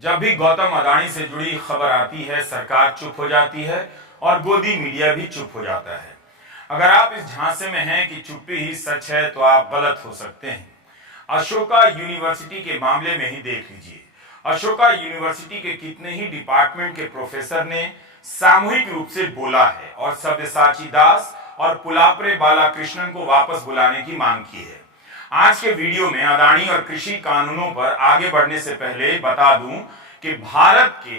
जब भी गौतम अडानी से जुड़ी खबर आती है, सरकार चुप हो जाती है और गोदी मीडिया भी चुप हो जाता है। अगर आप इस झांसे में हैं कि चुप्पी ही सच है तो आप गलत हो सकते हैं। अशोका यूनिवर्सिटी के मामले में ही देख लीजिए। अशोका यूनिवर्सिटी के कितने ही डिपार्टमेंट के प्रोफेसर ने सामूहिक रूप से बोला है और सब्यसाची दास और पुलापरे बालाकृष्णन को वापस बुलाने की मांग की है। आज के वीडियो में अडानी और कृषि कानूनों पर आगे बढ़ने से पहले बता दूं कि भारत के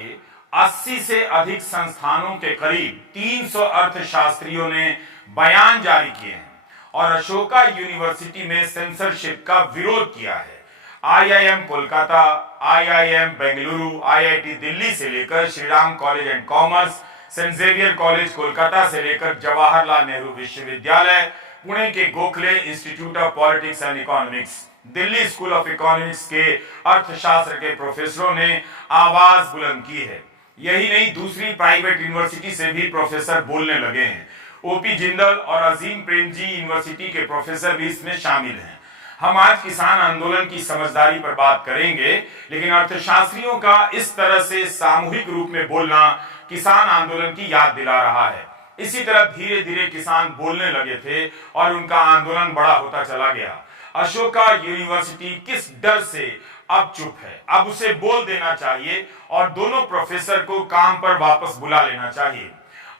80 से अधिक संस्थानों के करीब 300 अर्थशास्त्रियों ने बयान जारी किए हैं और अशोका यूनिवर्सिटी में सेंसरशिप का विरोध किया है। IIM Kolkata, IIM Bengaluru, IIT Delhi से लेकर Shriram college and commerce, saint Xavier college Kolkata से लेकर जवाहरलाल नेहरू विश्वविद्यालय, पुणे के Gokhale institute of politics and economics, Delhi school of economics के अर्थशास्त्र के प्रोफेसरों ने आवाज बुलंद की है। यही नहीं, दूसरी प्राइवेट यूनिवर्सिटी से भी प्रोफेसर बोलने लगे हैं। ओपी जिंदल और अजीम प्रेमजी यूनिवर्सिटी के प्रोफेसर भी इसमें शामिल हैं। हम आज किसान आंदोलन की समझदारी पर बात करेंगे, लेकिन अर्थशास्त्रियों का इस तरह से सामूहिक रूप में बोलना किसान आंदोलन की याद दिला रहा है। इसी तरह धीरे धीरे किसान बोलने लगे थे और उनका आंदोलन बड़ा होता चला गया। अशोका यूनिवर्सिटी किस डर से अब चुप है? अब उसे बोल देना चाहिए और दोनों प्रोफेसर को काम पर वापस बुला लेना चाहिए।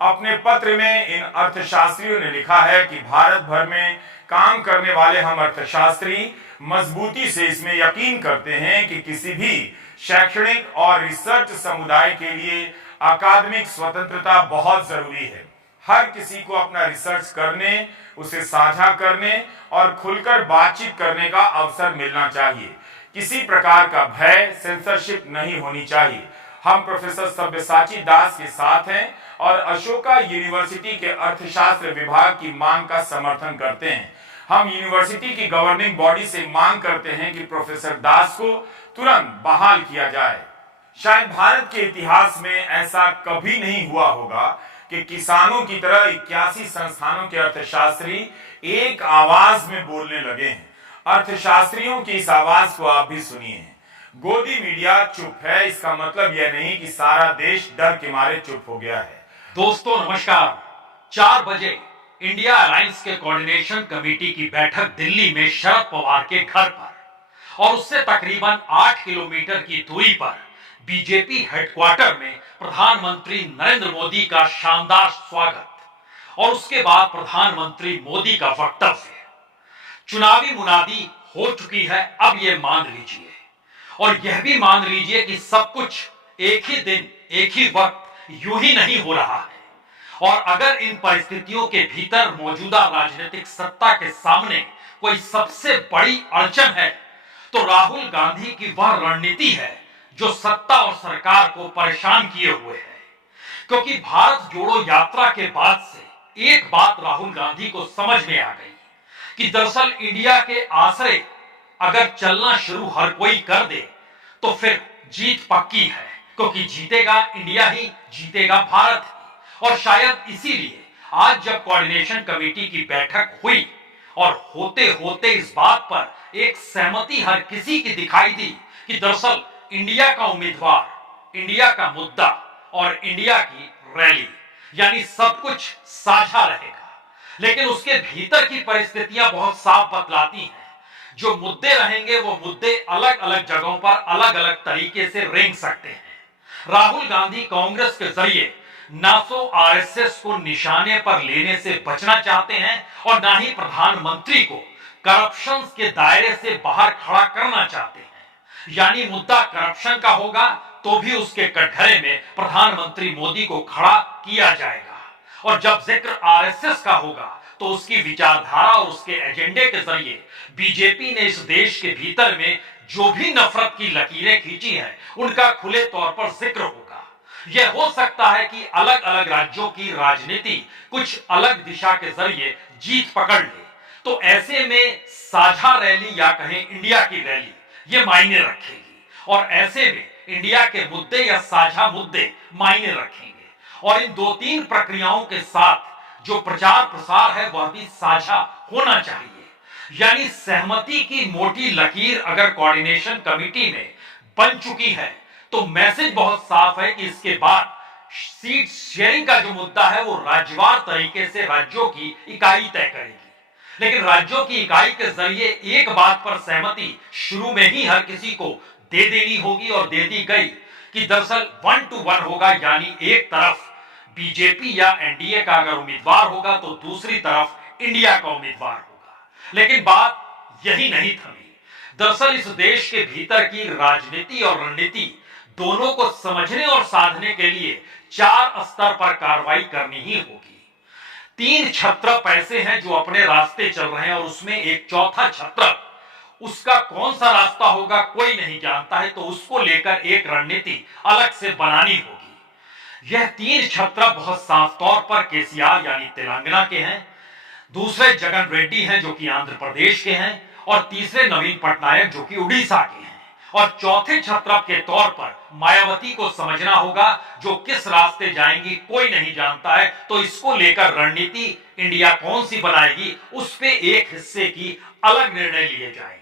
अपने पत्र में इन अर्थशास्त्रियों ने लिखा है कि भारत भर में काम करने वाले हम अर्थशास्त्री मजबूती से इसमें यकीन करते हैं कि किसी भी शैक्षणिक और रिसर्च समुदाय के लिए अकादमिक स्वतंत्रता बहुत जरूरी है। हर किसी को अपना रिसर्च करने, उसे साझा करने और खुलकर बातचीत करने का अवसर मिलना चाहिए। किसी प्रकार का भय, सेंसरशिप नहीं होनी चाहिए। हम प्रोफेसर सब्यसाची दास के साथ हैं और अशोका यूनिवर्सिटी के अर्थशास्त्र विभाग की मांग का समर्थन करते हैं। हम यूनिवर्सिटी की गवर्निंग बॉडी से मांग करते हैं कि प्रोफेसर दास को तुरंत बहाल किया जाए। शायद भारत के इतिहास में ऐसा कभी नहीं हुआ होगा कि किसानों की तरह 81 संस्थानों के अर्थशास्त्री एक आवाज में बोलने लगे हैं। अर्थशास्त्रियों की इस आवाज को आप भी सुनिए। गोदी मीडिया चुप है, इसका मतलब यह नहीं कि सारा देश डर के मारे चुप हो गया है। दोस्तों नमस्कार। 4 बजे इंडिया अलायंस के कोऑर्डिनेशन कमेटी की बैठक दिल्ली में शरद पवार के घर पर और उससे तकरीबन 8 किलोमीटर की दूरी पर बीजेपी हेडक्वार्टर में प्रधानमंत्री नरेंद्र मोदी का शानदार स्वागत और उसके बाद प्रधानमंत्री मोदी का वक्तव्य। चुनावी मुनादी हो चुकी है, अब यह मान लीजिए और यह भी मान लीजिए कि सब कुछ एक ही दिन एक ही वक्त यूं ही नहीं हो रहा है। और अगर इन परिस्थितियों के भीतर मौजूदा राजनीतिक सत्ता के सामने कोई सबसे बड़ी अड़चन है तो राहुल गांधी की वह रणनीति है जो सत्ता और सरकार को परेशान किए हुए है। क्योंकि भारत जोड़ो यात्रा के बाद से एक बात राहुल गांधी को समझ में आ गई कि दरअसल इंडिया के आसरे अगर चलना शुरू हर कोई कर दे तो फिर जीत पक्की है, क्योंकि जीतेगा इंडिया ही, जीतेगा भारत ही। और शायद इसीलिए आज जब कोऑर्डिनेशन कमेटी की बैठक हुई और होते होते इस बात पर एक सहमति हर किसी की दिखाई दी कि दरअसल इंडिया का उम्मीदवार, इंडिया का मुद्दा और इंडिया की रैली, यानी सब कुछ साझा रहेगा। लेकिन उसके भीतर की परिस्थितियां बहुत साफ बतलाती हैं। जो मुद्दे रहेंगे वो मुद्दे अलग अलग जगहों पर अलग अलग तरीके से रेंग सकते हैं। राहुल गांधी कांग्रेस के जरिए ना तो आरएसएस को निशाने पर लेने से बचना चाहते हैं और ना ही प्रधानमंत्री को करप्शन के दायरे से बाहर खड़ा करना चाहते हैं। यानी मुद्दा करप्शन का होगा तो भी उसके कटघरे में प्रधानमंत्री मोदी को खड़ा किया जाएगा, और जब जिक्र आरएसएस का होगा तो उसकी विचारधारा और उसके एजेंडे के जरिए बीजेपी ने इस देश के भीतर में जो भी नफरत की लकीरें खींची हैं उनका खुले तौर पर जिक्र होगा। यह हो सकता है कि अलग अलग राज्यों की राजनीति कुछ अलग दिशा के जरिए जीत पकड़ ले, तो ऐसे में साझा रैली या कहें इंडिया की रैली ये मायने रखेगी और ऐसे में इंडिया के मुद्दे या साझा मुद्दे मायने रखेंगे। और इन 2-3 प्रक्रियाओं के साथ जो प्रचार प्रसार है वह भी साझा होना चाहिए। यानी सहमति की मोटी लकीर अगर कोऑर्डिनेशन कमेटी में बन चुकी है तो मैसेज बहुत साफ है कि इसके बाद सीट शेयरिंग का जो मुद्दा है वो राज्यवार तरीके से राज्यों की इकाई तय करेगी। लेकिन राज्यों की इकाई के जरिए एक बात पर सहमति शुरू में ही हर किसी को दे देनी होगी और दे दी गई कि दरअसल 1 to 1 होगा, यानी एक तरफ बीजेपी या एनडीए का अगर उम्मीदवार होगा तो दूसरी तरफ इंडिया का उम्मीदवार होगा। लेकिन बात यही नहीं थमी। दरअसल इस देश के भीतर की राजनीति और रणनीति दोनों को समझने और साधने के लिए 4 स्तर पर कार्रवाई करनी ही होगी। 3 छत्रप ऐसे हैं जो अपने रास्ते चल रहे हैं और उसमें एक चौथा छत्रप, उसका कौन सा रास्ता होगा कोई नहीं जानता है, तो उसको लेकर एक रणनीति अलग से बनानी होगी। यह 3 छत्रप बहुत साफ तौर पर केसीआर यानी तेलंगाना के हैं, दूसरे जगन रेड्डी हैं जो कि आंध्र प्रदेश के हैं, और तीसरे नवीन पटनायक जो कि उड़ीसा के हैं, और चौथे छत्रप के तौर पर मायावती को समझना होगा जो किस रास्ते जाएंगी कोई नहीं जानता है, तो इसको लेकर रणनीति इंडिया कौन सी बनाएगी उस पे एक हिस्से की अलग निर्णय लिए जाएंगे।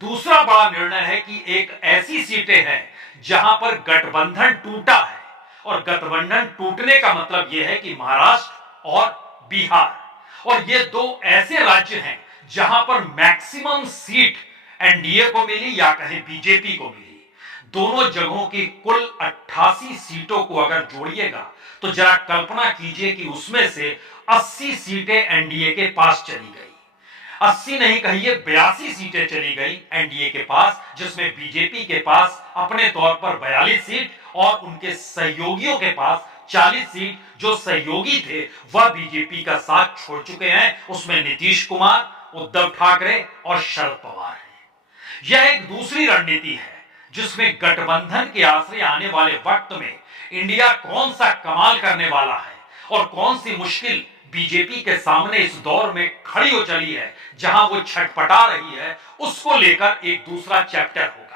दूसरा बड़ा निर्णय है कि एक ऐसी सीटें हैं जहां पर गठबंधन टूटा है, और गठबंधन टूटने का मतलब यह है कि महाराष्ट्र और बिहार, और ये 2 ऐसे राज्य हैं जहां पर मैक्सिमम सीट एनडीए को मिली या कहें बीजेपी को मिली। दोनों जगहों की कुल 88 सीटों को अगर जोड़िएगा तो जरा कल्पना कीजिए कि उसमें से 80 सीटें एनडीए के पास चली गई। 80 नहीं कहिए 82 सीटें चली गई एनडीए के पास, जिसमें बीजेपी के पास अपने तौर पर 42 सीट और उनके सहयोगियों के पास 40 सीट। जो सहयोगी थे वह बीजेपी का साथ छोड़ चुके हैं, उसमें नीतीश कुमार, उद्धव ठाकरे और शरद पवार हैं। यह एक दूसरी रणनीति है जिसमें गठबंधन के आश्रय आने वाले वक्त में इंडिया कौन सा कमाल करने वाला है और कौन सी मुश्किल बीजेपी के सामने इस दौर में खड़ी हो चली है जहां वो छटपटा रही है, उसको लेकर एक दूसरा चैप्टर होगा।